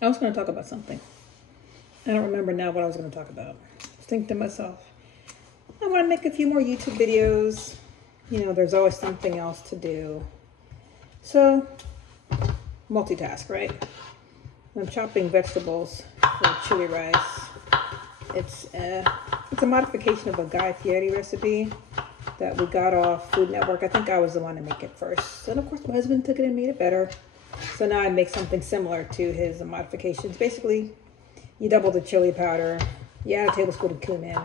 I was going to talk about something. I don't remember now what I was going to talk about. I was thinking to myself, I want to make a few more YouTube videos. You know, there's always something else to do. So, multitask, right? I'm chopping vegetables for chili rice. It's a modification of a Guy Fieri recipe that we got off Food Network. I think I was the one to make it first. And of course, my husband took it and made it better. So now I make something similar to his modifications. Basically, you double the chili powder, you add a tablespoon of cumin,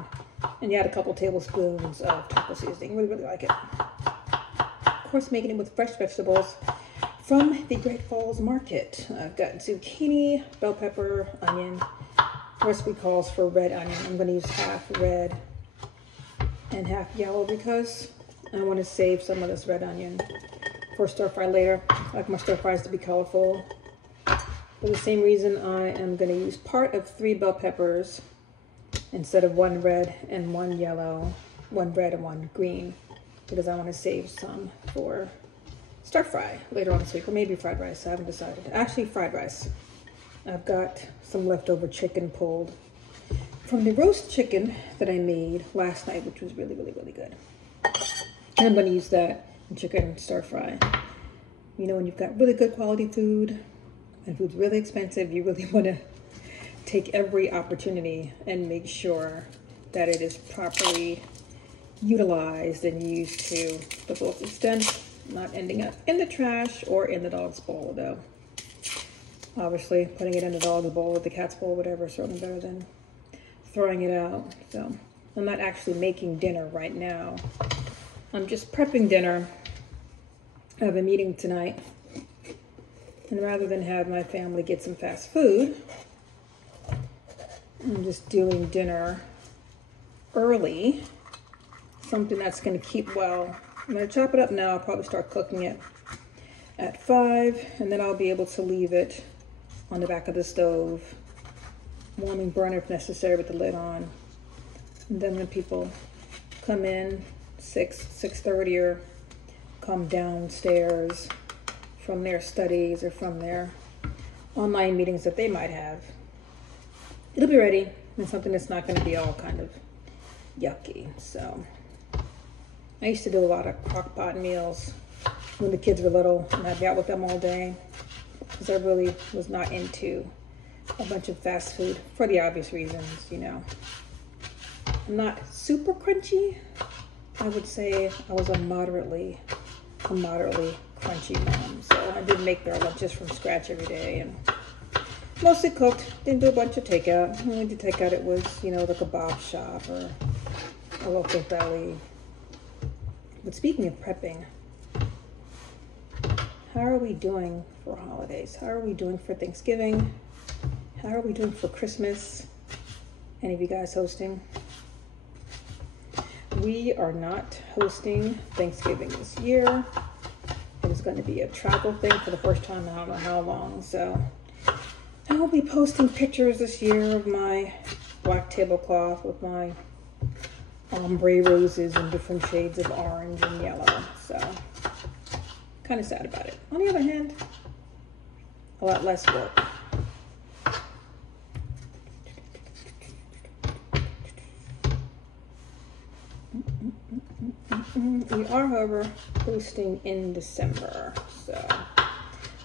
and you add a couple tablespoons of taco seasoning. Really, really like it. Of course, making it with fresh vegetables from the Great Falls Market. I've got zucchini, bell pepper, onion. The recipe calls for red onion. I'm going to use half red and half yellow because I want to save some of this red onion for stir fry later. I like my stir fries to be colorful. For the same reason, I am going to use part of 3 bell peppers instead of 1 red and 1 yellow, 1 red and 1 green, because I want to save some for stir fry later on this week, or maybe fried rice. I haven't decided. Actually, fried rice. I've got some leftover chicken pulled from the roast chicken that I made last night, which was really, really, really good. And I'm going to use that in chicken stir fry. You know, when you've got really good quality food and food's really expensive, you really want to take every opportunity and make sure that it is properly utilized and used to the fullest extent, not ending up in the trash or in the dog's bowl, though. Obviously, putting it in the dog's bowl or the cat's bowl, whatever, is certainly better than throwing it out. So I'm not actually making dinner right now. I'm just prepping dinner. I have a meeting tonight. And rather than have my family get some fast food, I'm just doing dinner early. Something that's going to keep well. I'm going to chop it up now. I'll probably start cooking it at 5. And then I'll be able to leave it on the back of the stove, warming burner if necessary with the lid on. And then when people come in, 6:30, or come downstairs from their studies or from their online meetings that they might have, it'll be ready, and something that's not going to be all kind of yucky. So I used to do a lot of crock pot meals when the kids were little, and I'd be out with them all day, because I really was not into a bunch of fast food for the obvious reasons, you know. I'm not super crunchy. I would say I was a moderately crunchy mom. So I did make their lunches from scratch every day and mostly cooked. Didn't do a bunch of takeout. When we did takeout, it was, you know, the kebab shop or a local deli. But speaking of prepping, how are we doing for holidays? How are we doing for Thanksgiving? How are we doing for Christmas? Any of you guys hosting? We are not hosting Thanksgiving this year. It is going to be a travel thing for the first time in I don't know how long. So I will be posting pictures this year of my black tablecloth with my ombre roses in different shades of orange and yellow. So kind of sad about it. On the other hand, a lot less work. We are, however, hosting in December, so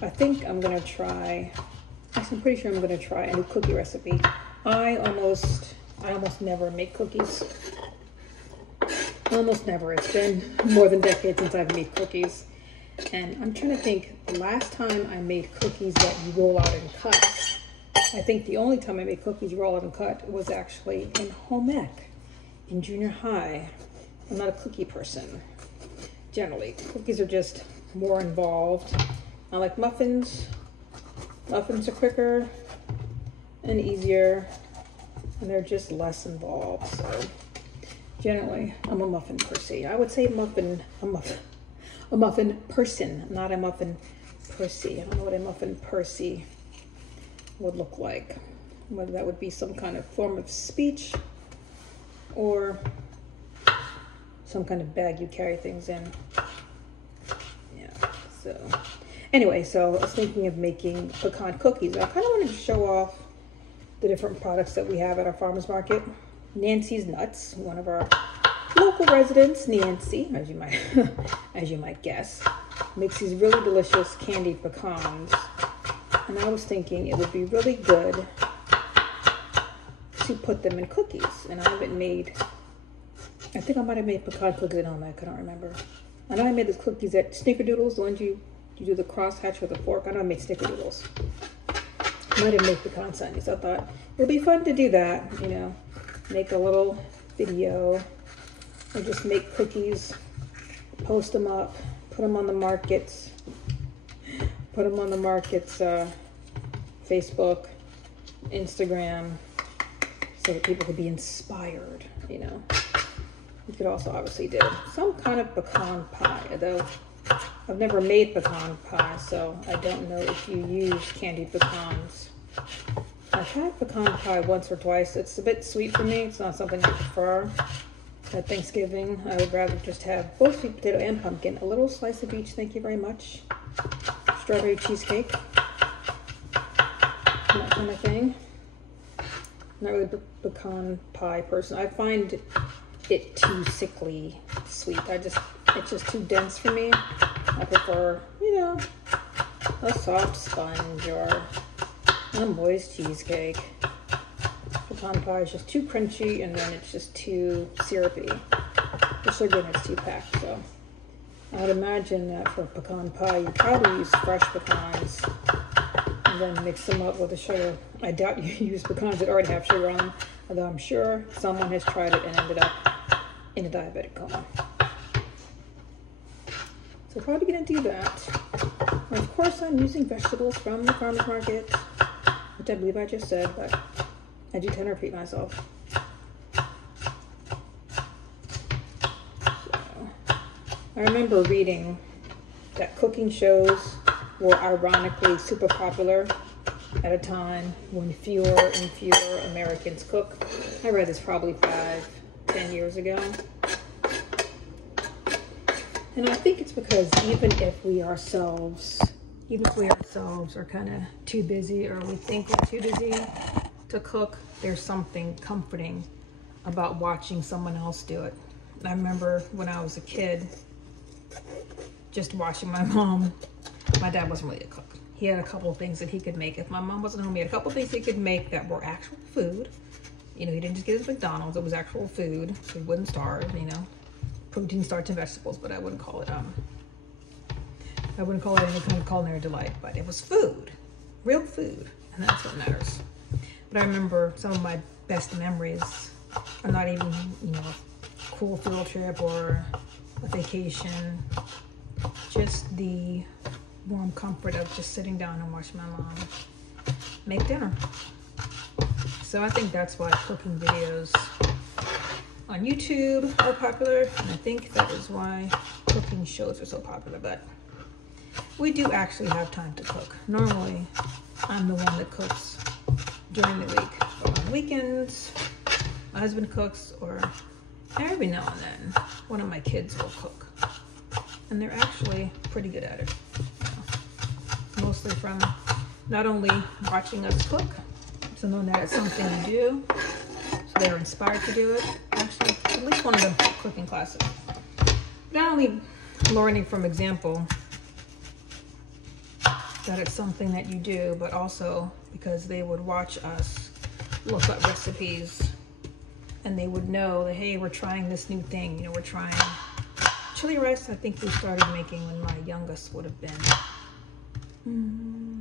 I think I'm going to try, actually I'm pretty sure I'm going to try a new cookie recipe. I almost never make cookies. Almost never. It's been more than a decade since I've made cookies. And I'm trying to think, the last time I made cookies that you roll out and cut, I think the only time I made cookies roll out and cut was actually in home ec, in junior high. I'm not a cookie person, generally. Cookies are just more involved. I like muffins. Muffins are quicker and easier, and they're just less involved. So generally, I'm a muffin person. I would say a muffin person, not a muffin pussy. I don't know what a muffin pussy would look like. Whether that would be some kind of form of speech or some kind of bag you carry things in. Yeah, so Anyway, so I was thinking of making pecan cookies. I kind of wanted to show off the different products that we have at our farmer's market. Nancy's Nuts, one of our local residents, Nancy, as you might guess, makes these really delicious candied pecans. And I was thinking it would be really good to put them in cookies. And I haven't made, I think I might have made pecan cookies at home. I couldn't remember. I know I made those cookies at Snickerdoodles, the ones you do the crosshatch with a fork. I know I made Snickerdoodles. I might have made pecan sundaes. I thought it would be fun to do that, you know, make a little video or just make cookies, post them up, put them on the markets, Facebook, Instagram, so that people could be inspired, you know. You could also obviously do some kind of pecan pie, though I've never made pecan pie, so I don't know if you use candied pecans. I've had pecan pie once or twice. It's a bit sweet for me. It's not something I prefer. At Thanksgiving, I would rather just have both sweet potato and pumpkin. A little slice of each, thank you very much. Strawberry cheesecake. That kind of thing. Not really a pecan pie person. I find it too sickly sweet. It's just too dense for me. I prefer, you know, a soft sponge or a moist cheesecake. Pecan pie is just too crunchy, and then it's just too syrupy. The sugar in it's too packed. So I would imagine that for pecan pie, you probably use fresh pecans and then mix them up with the sugar. I doubt you use pecans that already have sugar on them, although I'm sure someone has tried it and ended up in a diabetic coma. So probably gonna do that. And of course, I'm using vegetables from the farmer's market, which I believe I just said, but I do tend to repeat myself. So, I remember reading that cooking shows were ironically super popular at a time when fewer and fewer Americans cook. I read this probably 5-10 years ago. And I think it's because even if we ourselves are kind of too busy, or we think we're too busy to cook, there's something comforting about watching someone else do it. I remember when I was a kid, just watching my mom. My dad wasn't really a cook. He had a couple of things that he could make. If my mom wasn't home, he had a couple of things he could make that were actual food. You know, he didn't just get his McDonald's, it was actual food, so he wouldn't starve, you know. Protein, starch, and vegetables, but I wouldn't call it any kind of culinary delight, but it was food, real food, and that's what matters. But I remember some of my best memories are not even, you know, a cool field trip or a vacation, just the warm comfort of just sitting down and watching my mom make dinner. So I think that's why cooking videos on YouTube are popular, and I think that is why cooking shows are so popular. But we do actually have time to cook. Normally, I'm the one that cooks during the week, but on weekends, my husband cooks, or every now and then, one of my kids will cook, and they're actually pretty good at it. Mostly from not only watching us cook, so knowing that it's something to do, so they're inspired to do it. Actually, at least one of them took cooking classes. Not only learning from example that it's something that you do, but also because they would watch us look up recipes, and they would know that, hey, we're trying this new thing. You know, we're trying chili rice. I think we started making when my youngest would have been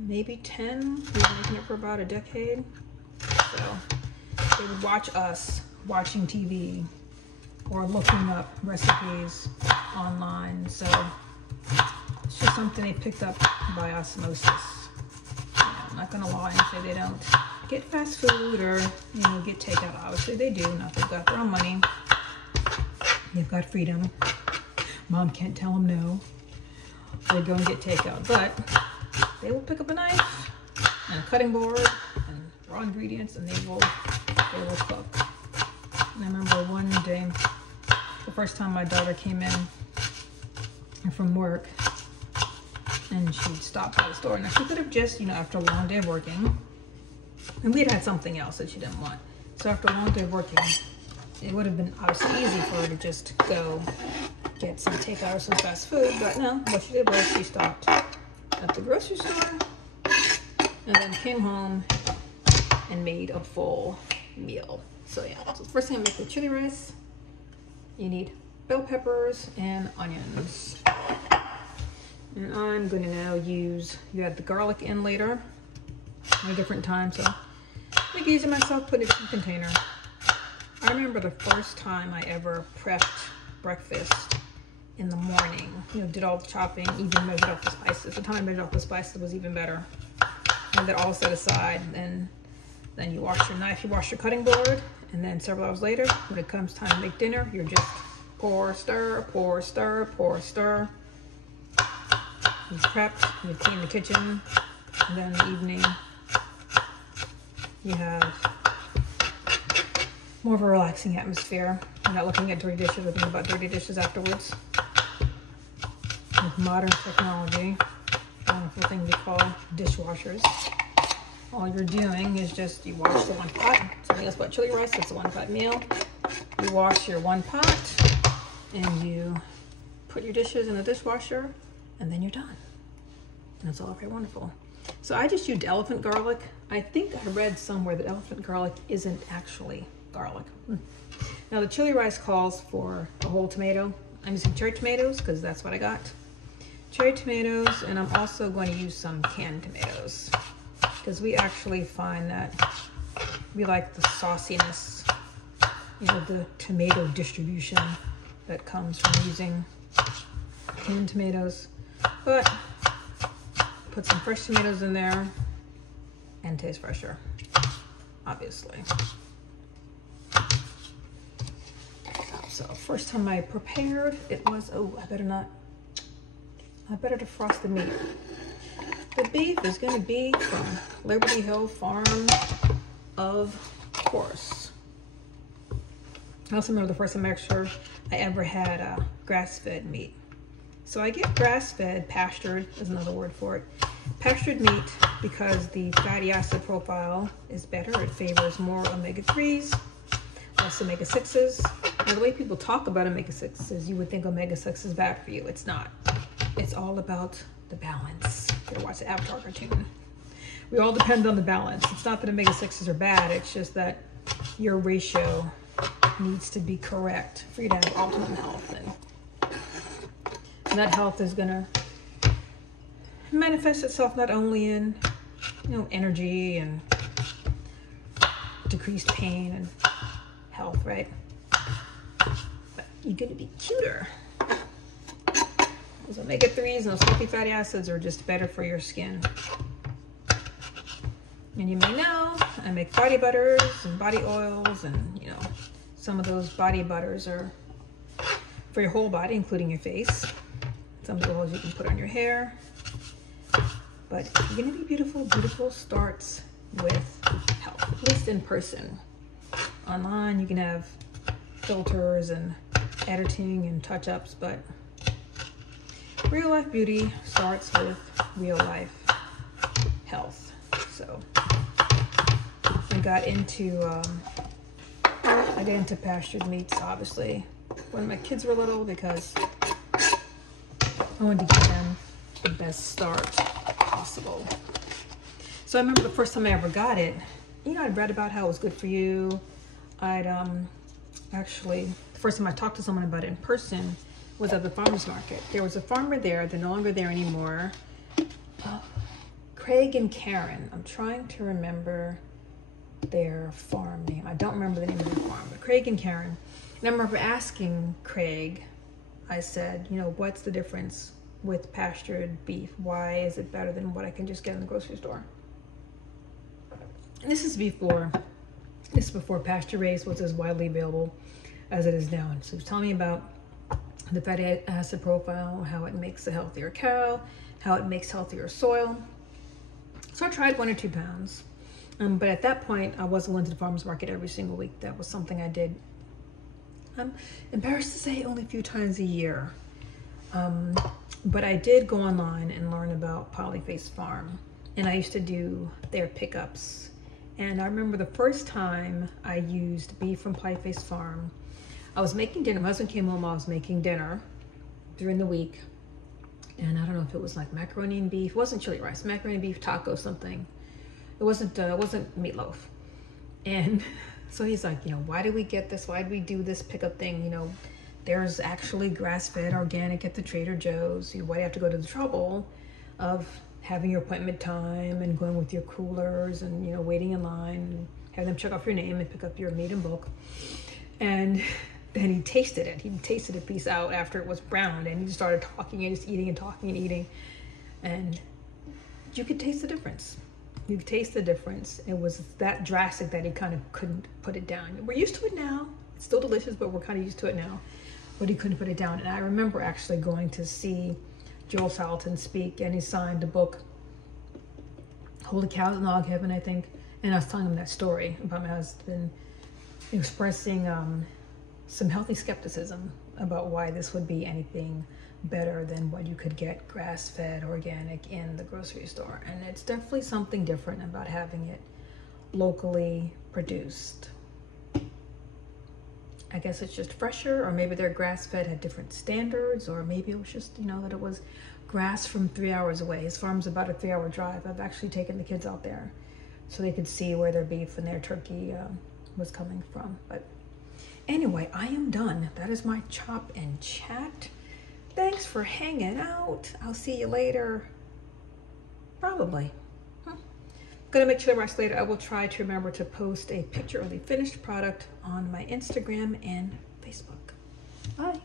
maybe 10. We were making it for about a decade. So they would watch us watching TV or looking up recipes online. So it's just something they picked up by osmosis. You know, I'm not gonna lie and say they don't get fast food or, you know, get takeout. Obviously they do. Now they've got their own money. They've got freedom. Mom can't tell them no. They go and get takeout, but they will pick up a knife and a cutting board and raw ingredients, and they will cook. And I remember one day, the first time my daughter came in from work, and she'd stop by the store. Now she could have just, you know, after a long day of working, and we had something else that she didn't want. So after a long day of working, it would have been obviously easy for her to just go get some takeout or some fast food. But no, what she did was she stopped at the grocery store and then came home and made a full meal. So yeah, so the first thing I make with chili rice, you need bell peppers and onions. And I'm going to now use, you add the garlic in later at a different time. So I'm using myself, put it in a container. I remember the first time I ever prepped breakfast in the morning. You know, did all the chopping, even measured off the spices. The time I measured off the spices was even better. And that all set aside. And then you wash your knife, you wash your cutting board. And then several hours later, when it comes time to make dinner, you're just pour, stir, pour, stir, pour, stir. You've prepped, you've cleaned the kitchen, and then in the evening, you have more of a relaxing atmosphere. You're not looking at dirty dishes or thinking about dirty dishes afterwards. With modern technology, a wonderful thing we call dishwashers. All you're doing is just, you wash the one pot. Something else about chili rice, it's a one-pot meal. You wash your one pot, and you put your dishes in the dishwasher, and then you're done. And it's all very wonderful. So I just used elephant garlic. I think I read somewhere that elephant garlic isn't actually garlic. Now the chili rice calls for a whole tomato. I'm using cherry tomatoes because that's what I got. Cherry tomatoes, and I'm also going to use some canned tomatoes because we actually find that we like the sauciness, you know, the tomato distribution that comes from using canned tomatoes. But put some fresh tomatoes in there and taste fresher, obviously. So first time I prepared, it was, oh, I better defrost the meat. The beef is going to be from Liberty Hill Farm, of course. I also remember the first time I ever had grass-fed meat. So I get grass-fed, pastured is another word for it. Pastured meat because the fatty acid profile is better. It favors more omega-3s, less omega-6s. Now the way people talk about omega-6s, you would think omega-6 is bad for you. It's not. It's all about the balance. You gotta watch the Avatar cartoon. We all depend on the balance. It's not that omega-6s are bad, it's just that your ratio needs to be correct for you to have optimum health. And that health is gonna manifest itself not only in, you know, energy and decreased pain and health, right? But you're gonna be cuter. Those omega-3s and those healthy fatty acids are just better for your skin. And you may know, I make body butters and body oils, and you know, some of those body butters are for your whole body, including your face. Some oils you can put on your hair. But if you're gonna be beautiful, beautiful starts with health, at least in person. Online, you can have filters and editing and touch-ups, but real life beauty starts with real life health. So I got into pastured meats, obviously, when my kids were little because I wanted to give them the best start possible. So I remember the first time I ever got it, you know, I'd read about how it was good for you. I'd actually, the first time I talked to someone about it in person was at the farmer's market. There was a farmer there, they're no longer there anymore. Craig and Karen, I'm trying to remember their farm name. I don't remember the name of their farm, but Craig and Karen. And I remember asking Craig, I said, you know, what's the difference with pastured beef? Why is it better than what I can just get in the grocery store? And this is before pasture raised was as widely available as it is now. And so he was telling me about the fatty acid profile, how it makes a healthier cow, how it makes healthier soil. So I tried 1 or 2 pounds. But at that point, I wasn't going to the farmer's market every single week. That was something I did, I'm embarrassed to say, only a few times a year. But I did go online and learn about Polyface Farm, and I used to do their pickups. And I remember the first time I used beef from Polyface Farm, I was making dinner. My husband came home, I was making dinner during the week. And I don't know if it was like macaroni and beef. It wasn't chili rice, macaroni and beef, taco, something. It wasn't meatloaf. And so he's like, you know, why did we get this? Why did we do this pickup thing? You know, there's actually grass-fed organic at the Trader Joe's. You know, why do you have to go to the trouble of having your appointment time and going with your coolers and, you know, waiting in line and having them check off your name and pick up your meat in bulk? And then he tasted it. He tasted a piece out after it was browned, and he just started talking and just eating and talking and eating. And you could taste the difference. You could taste the difference. It was that drastic that he kind of couldn't put it down. We're used to it now. It's still delicious, but we're kind of used to it now. But he couldn't put it down. And I remember actually going to see Joel Salatin speak, and he signed a book, Holy Cows in Log Heaven, I think. And I was telling him that story about my husband expressing some healthy skepticism about why this would be anything better than what you could get grass-fed organic in the grocery store. And it's definitely something different about having it locally produced. I guess it's just fresher, or maybe their grass-fed had different standards, or maybe it was just, you know, that it was grass from 3 hours away. His farm's about a 3-hour drive. I've actually taken the kids out there so they could see where their beef and their turkey was coming from. But anyway, I am done. That is my chop and chat. Thanks for hanging out. I'll see you later. Probably. Gonna make sure the rest later. I will try to remember to post a picture of the finished product on my Instagram and Facebook. Bye.